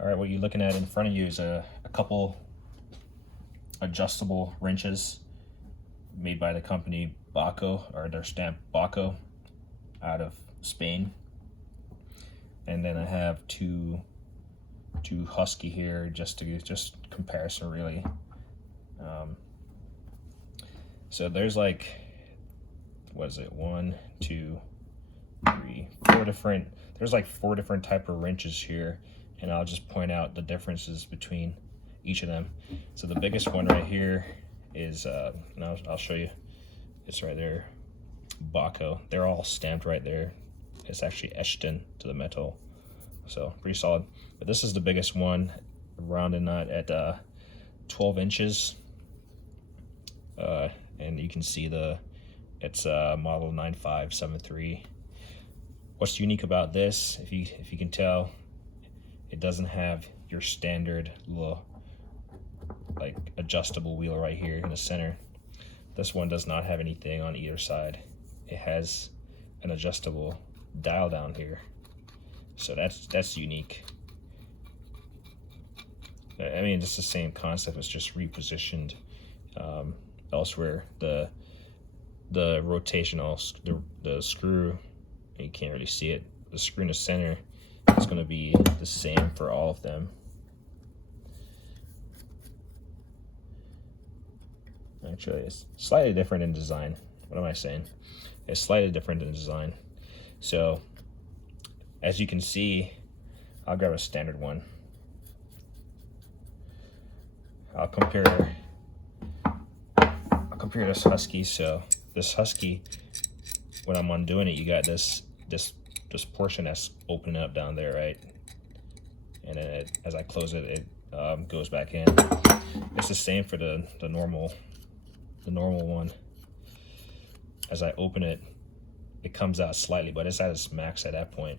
All right, what you're looking at in front of you is a couple adjustable wrenches made by the company Bahco, or their stamp Bahco, out of Spain. And then I have two Husky here, just comparison really. So there's like, what is it, 1, 2, 3, 4 different, there's like 4 different type of wrenches here, and I'll just point out the differences between each of them. So the biggest one right here is, and I'll show you, it's right there, Bahco. They're all stamped right there. It's actually etched into the metal, so pretty solid. But this is the biggest one, rounded nut at 12 inches, and you can see it's model 9573. What's unique about this, if you can tell, it doesn't have your standard little like adjustable wheel right here in the center. This one does not have anything on either side. It has an adjustable dial down here, so that's unique. I mean, it's the same concept, it's just repositioned elsewhere. The rotational, the screw, you can't really see it, the screw in the center is going to be the same for all of them. Actually, it's slightly different in design. What am I saying? It's slightly different in design. So as you can see, I'll grab a standard one. I'll compare this Husky. So this Husky, when I'm undoing it, you got this portion that's opening up down there, right? And then as I close it, it goes back in. It's the same for the normal one. As I open it, it comes out slightly, but it's at its max at that point.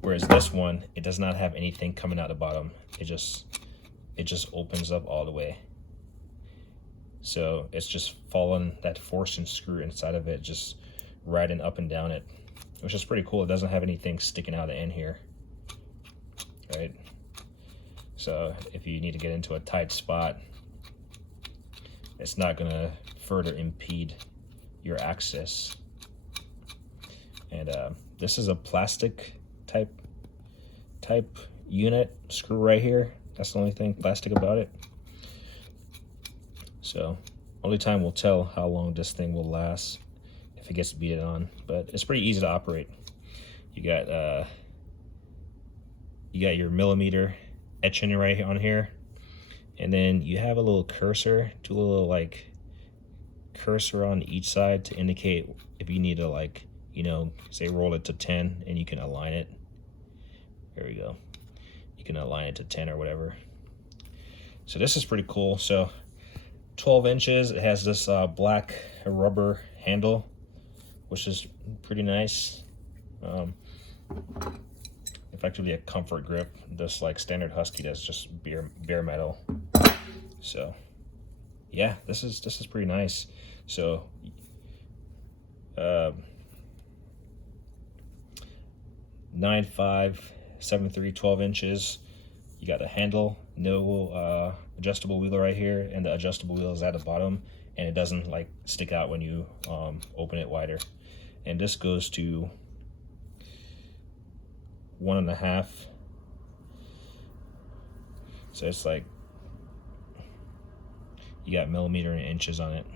Whereas this one, it does not have anything coming out the bottom. It just opens up all the way. So it's just following that force and screw inside of it, just riding up and down it, which is pretty cool. It doesn't have anything sticking out the end here, right? So if you need to get into a tight spot, it's not gonna further impede your access. And this is a plastic type unit screw right here. That's the only thing plastic about it. So only time will tell how long this thing will last if it gets beat on, but it's pretty easy to operate. You got your millimeter etching right on here, and then you have a little cursor, two little like cursor on each side to indicate if you need to, like, you know, say roll it to 10 and you can align it. There we go. You can align it to 10 or whatever. So this is pretty cool. So 12 inches, it has this black rubber handle, which is pretty nice. Effectively a comfort grip, just like standard Husky does, just bare metal. So yeah, this is pretty nice. So 9573, 12 inches. You got a handle, no adjustable wheel right here, and the adjustable wheel is at the bottom, and it doesn't like stick out when you open it wider. And this goes to 1.5. So it's like, you got millimeter and inches on it.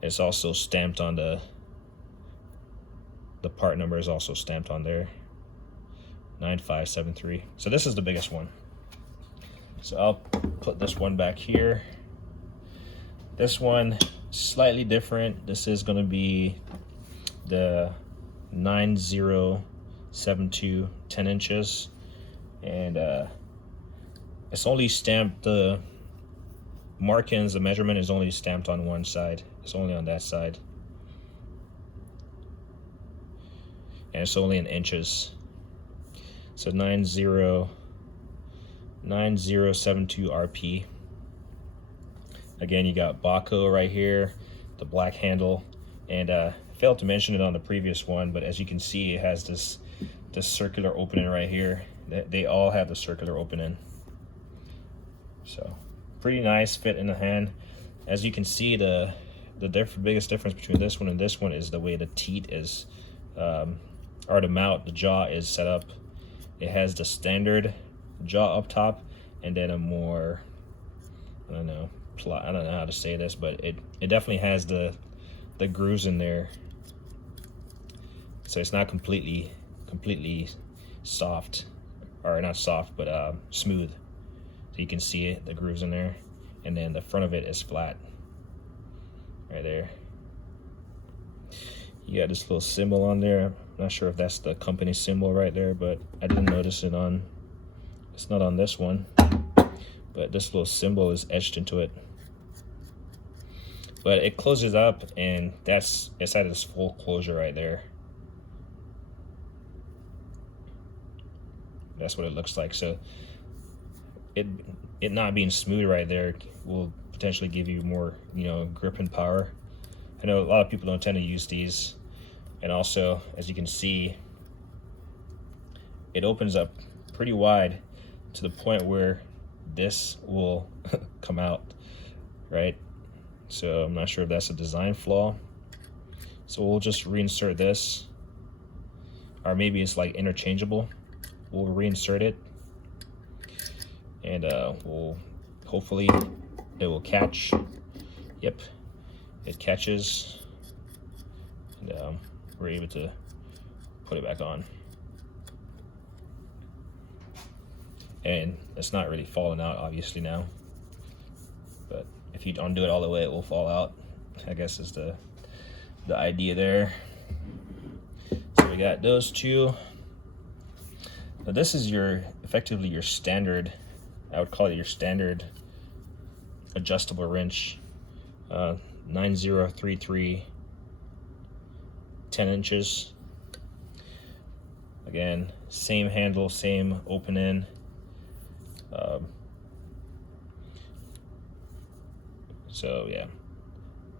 It's also stamped on the part number is also stamped on there, 9573. So this is the biggest one. So I'll put this one back here. This one slightly different. This is going to be the 9072, 10 inches, and it's only stamped, the markings, the measurement is only stamped on one side. It's only on that side, and it's only in inches. So 9072 RP. Again, you got Bahco right here, the black handle, and failed to mention it on the previous one, but as you can see, it has this this circular opening right here. They all have the circular opening. So pretty nice fit in the hand. As you can see, the biggest difference between this one and this one is the way the teat is, or the mouth, the jaw is set up. It has the standard jaw up top, and then a more, I don't know how to say this, but it definitely has the grooves in there. So it's not completely soft, or not soft, but smooth. So you can see it, the grooves in there, and then the front of it is flat right there. You got this little symbol on there. I'm not sure if that's the company symbol right there, but I didn't notice it on, it's not on this one, but this little symbol is etched into it. But it closes up, and it's at its full closure right there. That's what it looks like. So it not being smooth right there will potentially give you more, grip and power. I know a lot of people don't tend to use these, and also, as you can see, it opens up pretty wide to the point where this will come out, right? So I'm not sure if that's a design flaw. So we'll just reinsert this, or maybe it's like interchangeable. We'll reinsert it, and we'll hopefully it will catch. Yep, it catches, and we're able to put it back on. And it's not really falling out, obviously, now, but if you undo it all the way, it will fall out, I guess, is the idea there. So we got those two. Now this is effectively your standard, I would call it your standard adjustable wrench, 9033, 10 inches. Again, same handle, same open end. So yeah,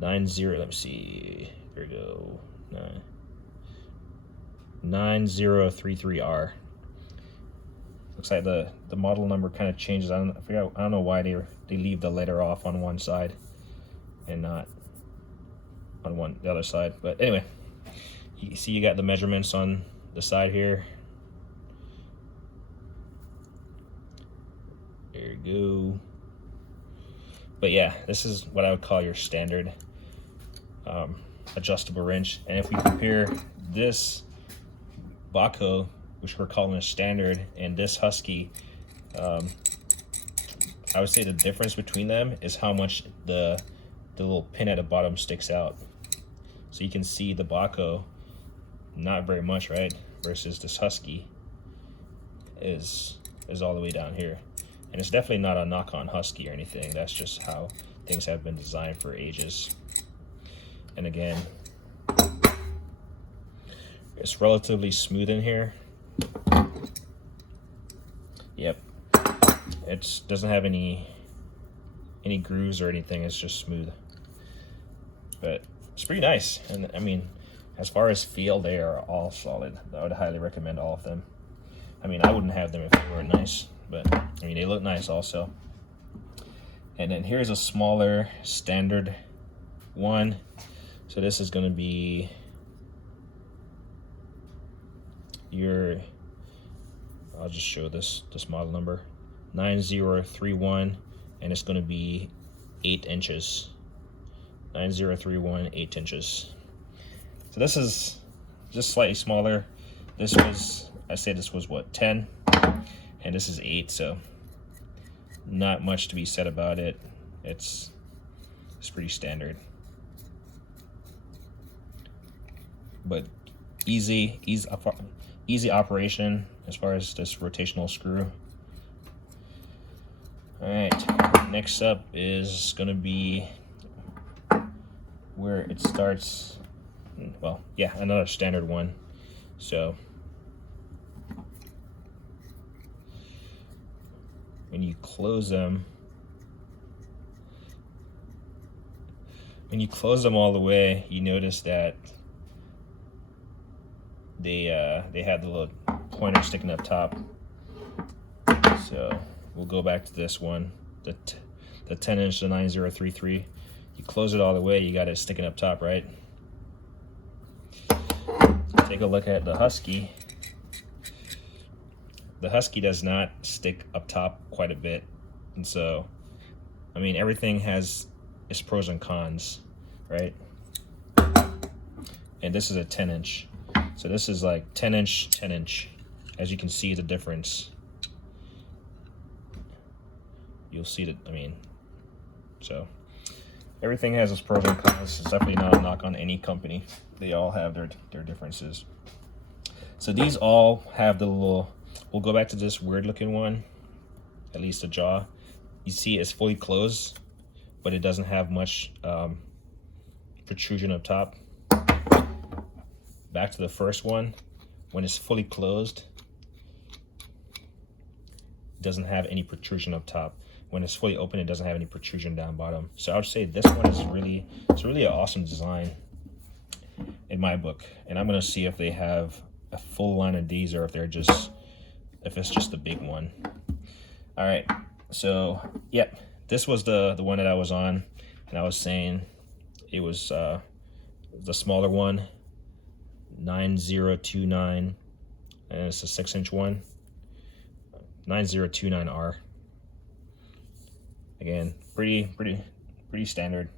90. Let me see. Here we go. 9033R. Looks like the model number kind of changes. I don't know why they leave the letter off on one side and not on the other side. But anyway, you see you got the measurements on the side here. There you go. But yeah, this is what I would call your standard adjustable wrench. And if we compare this Bahco, which we're calling a standard, and this Husky, I would say the difference between them is how much the little pin at the bottom sticks out. So you can see the Bahco, not very much, right? Versus this Husky is all the way down here. And it's definitely not a knock on Husky or anything. That's just how things have been designed for ages. And again, it's relatively smooth in here. Yep, it doesn't have any grooves or anything. It's just smooth, but it's pretty nice. And I mean, as far as feel, they are all solid. I would highly recommend all of them. I mean, I wouldn't have them if they weren't nice, but I mean, they look nice also. And then here's a smaller standard one. So this is going to be I'll just show this model number, 9031, and it's going to be 8 inches. 9031, 8 inches. So this is just slightly smaller. This was what, 10, and this is 8. So not much to be said about it. It's pretty standard, but easy operation as far as this rotational screw. All right, next up is going to be where it starts. Well, yeah, another standard one. So when you close them all the way, you notice that they have the little pointer sticking up top. So we'll go back to this one, the 10-inch, the 9033. You close it all the way, you got it sticking up top, right? Take a look at the Husky. The Husky does not stick up top quite a bit. And so, I mean, everything has its pros and cons, right? And this is a 10-inch. So this is like 10-inch, 10-inch. As you can see the difference. You'll see that, I mean, so everything has its pros and cons. It's definitely not a knock on any company. They all have their differences. So these all have the little, we'll go back to this weird looking one, at least the jaw. You see it's fully closed, but it doesn't have much protrusion up top. Back to the first one, when it's fully closed, it doesn't have any protrusion up top. When it's fully open, it doesn't have any protrusion down bottom. So I would say this one is really, it's really an awesome design in my book. And I'm gonna see if they have a full line of these or if they're just, if it's just the big one. All right, so yep, this was the one that I was on, and I was saying it was the smaller one, 9029, and it's a 6-inch one, 9029R. Again, pretty standard.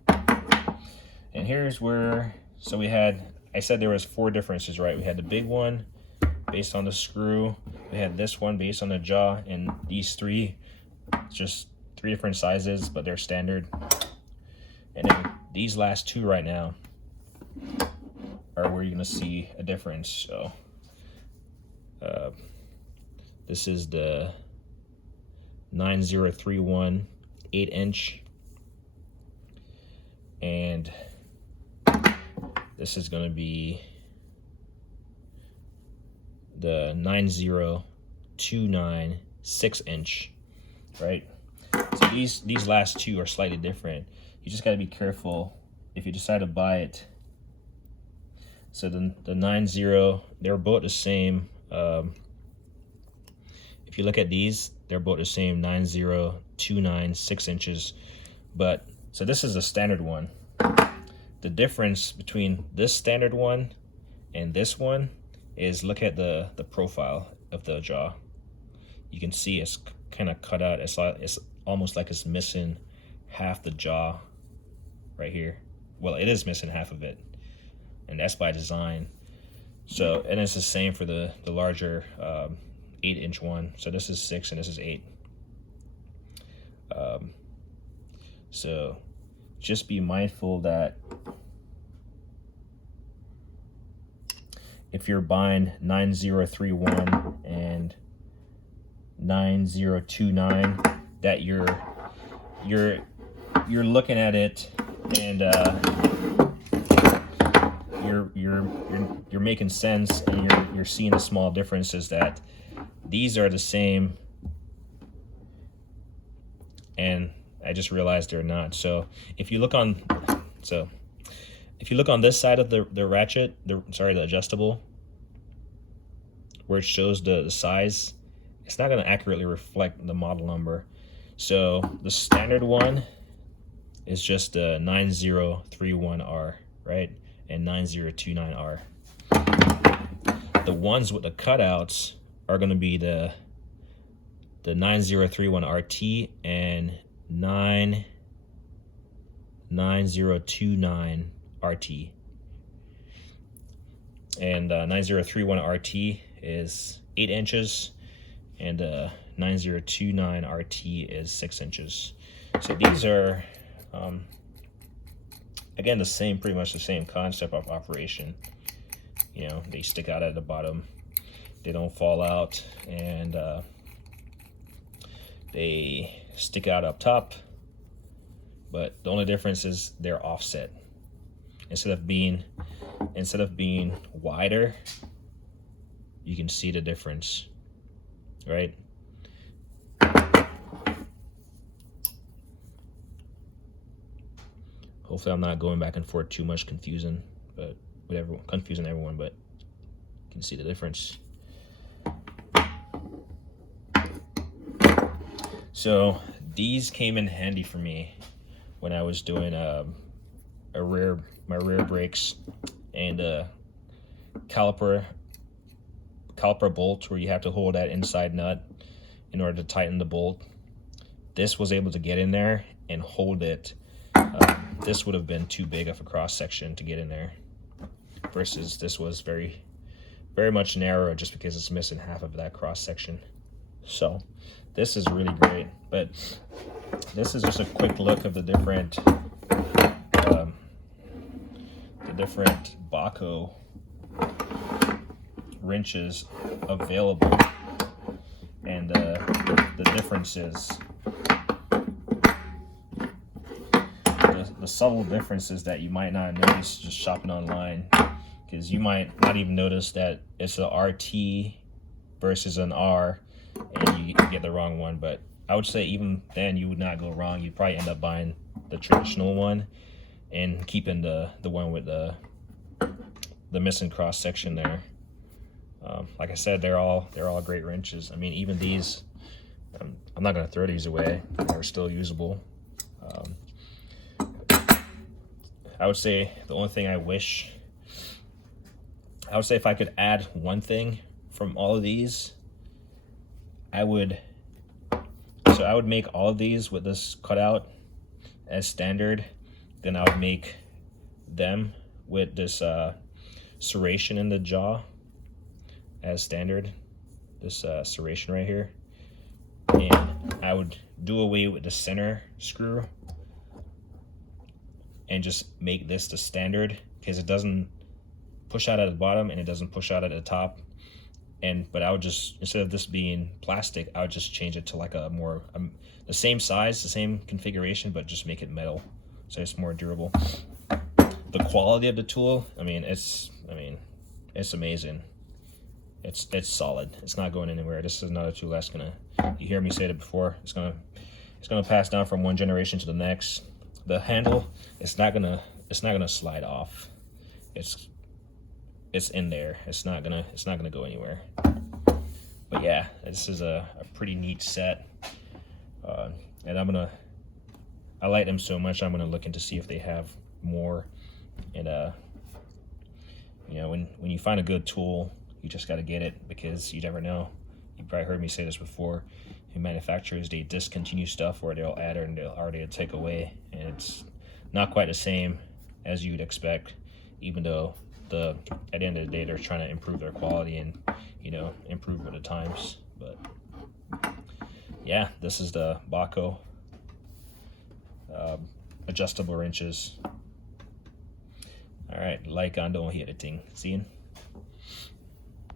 And here's where, so we had, I said there was 4 differences, right? We had the big one based on the screw. We had this one based on the jaw, and these 3, just 3 different sizes, but they're standard. And then these last 2 right now are where you're gonna see a difference. So this is the 9031 8-inch, and this is going to be the 9029 6-inch, right? So these last 2 are slightly different. You just got to be careful if you decide to buy it. So the 90, they're both the same. If you look at these, they're both the same, 9029 6 inches. But so this is a standard one. The difference between this standard one and this one is, look at the profile of the jaw. You can see it's kind of cut out. It's almost like it's missing half the jaw right here. Well, it is missing half of it, and that's by design. So, and it's the same for the larger 8-inch one. So this is 6 and this is 8. So just be mindful that if you're buying 9031 and 9029, that you're looking at it and you're making sense, and you're seeing the small differences, that these are the same, and I just realized they're not. So if you look on, this side of the ratchet, the adjustable, where it shows the size, it's not going to accurately reflect the model number. So the standard one is just the 9031R, right? And 9029R. The ones with the cutouts are going to be the 9031RT and 9029RT. And 9031RT is 8 inches, and 9029RT is 6 inches. So these are, again, pretty much the same concept of operation. You know, they stick out at the bottom, they don't fall out, and they stick out up top. But the only difference is they're offset. Instead of being wider, you can see the difference, right? Hopefully I'm not going back and forth too much, confusing everyone, but you can see the difference. So these came in handy for me when I was doing my rear brakes and caliper bolt, where you have to hold that inside nut in order to tighten the bolt. This was able to get in there and hold it. This would have been too big of a cross section to get in there, versus this was very much narrower, just because it's missing half of that cross section. So this is really great. But this is just a quick look of the different Bahco wrenches available, and the differences, the subtle differences that you might not notice just shopping online, because you might not even notice that it's a RT versus an R, and you get the wrong one. But I would say even then you would not go wrong. You'd probably end up buying the traditional one and keeping the one with the missing cross section there. Like I said, they're all great wrenches. I mean, even these, I'm not going to throw these away. They're still usable. I would say the only thing I would say if I could add one thing from all of these, I would make all of these with this cutout as standard. Then I would make them with this serration in the jaw as standard, this serration right here. And I would do away with the center screw and just make this the standard, because it doesn't push out at the bottom and it doesn't push out at the top. But I would just, instead of this being plastic, I would just change it to like a more the same size, the same configuration, but just make it metal, so it's more durable. The quality of the tool, it's amazing. It's solid. It's not going anywhere. This is another tool that's gonna, you hear me say it before, it's gonna pass down from one generation to the next. The handle, it's not gonna slide off. It's in there. It's not gonna go anywhere. But yeah, this is a pretty neat set, and I like them so much, I'm gonna look into see if they have more. And when you find a good tool, you just got to get it, because you never know. You probably heard me say this before. In manufacturers, they discontinue stuff, or they'll add it or they'll take away, and it's not quite the same as you'd expect, even though at the end of the day they're trying to improve their quality and improve with the times. But yeah, this is the Bahco adjustable wrenches. All right, like on don't hit a thing. See you.